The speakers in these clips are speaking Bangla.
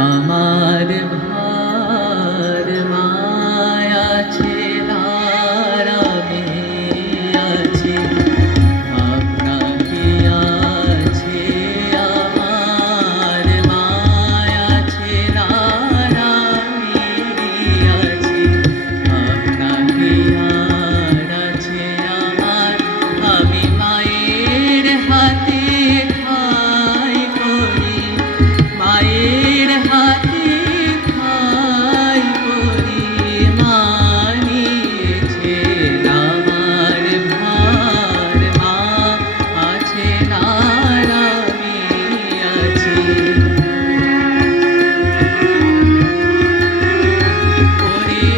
আমার ভার মায়া ছেলারামে আছে ভাবনা কি আছে আমার মায়া ছেলারামে আছে ভাবনা কি আর আছে আমার আমি মায়ের হাতে খাই করি মায়ের হাতে খাই করি মানিয়েছে আমার ভার মা আছে নারামে আছে ওরে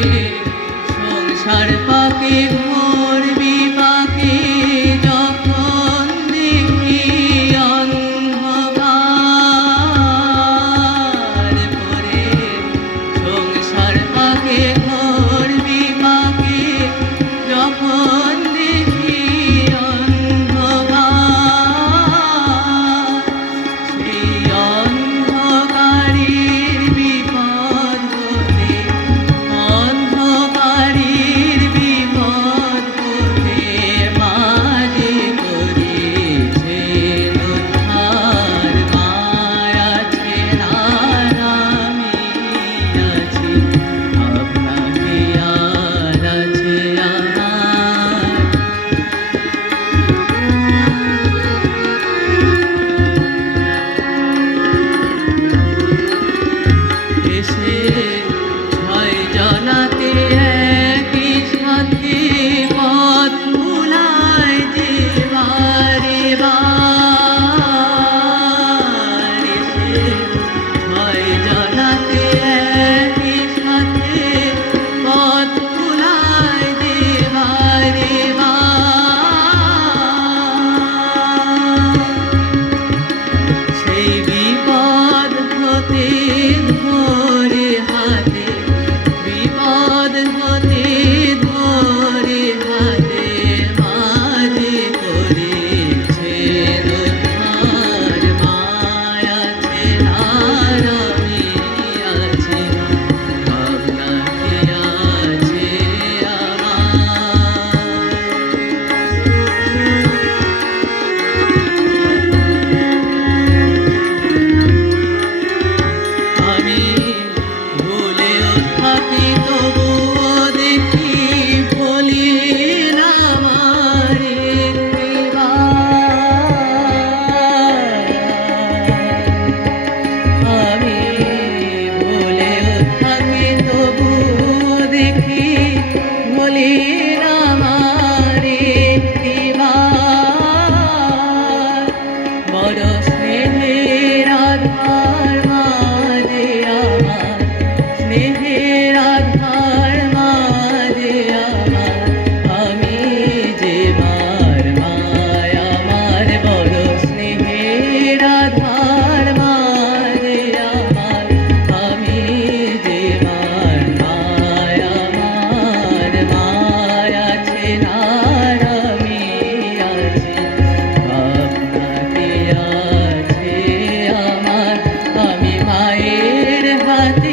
সংসার পাকে ঘোর বিপাকে যখন দেখি অন্ধকার পরে সংসার পাকে ঘোর বিপাকে যখন দেখি অন্ধকার সেই অন্ধকারের বিপদ হতে অন্ধকারের বিপদ হতে মাঝে করেছেন উদ্ধার মায়া ছেলারামে আছে আপনাকে আর আছে আমার এসে ছয় জনাতে একই সাথে পথ ভুলায় যে বারে বার এসে ছয় জনাতে একই সাথে পথ ভুলায় যে বারে বার সেই বিপদ হতে ধরে হাতে বিপদ হতে ধরে হাতে মাঝে করেছেন উদ্ধার মায়া ছেলারামে আছে ভাবনা কি আছে আমার আমি ভুলেও থাকি তবুও দেখি ভুলি না আমার আমি ভুলেও থাকি তবুও দেখি ভুলি না আমার বড় স্নেহের আধার মাঝে আমার স্নেহের আধার মাঝে আমার আমি যে মার মায়া আমার বড় স্নেহের আধার মাঝে আমার আমি যে মার মায়া আমার মায়া ছেলারামে আছে ভাবনা কি আছে আমার আমি মায়ের হাতে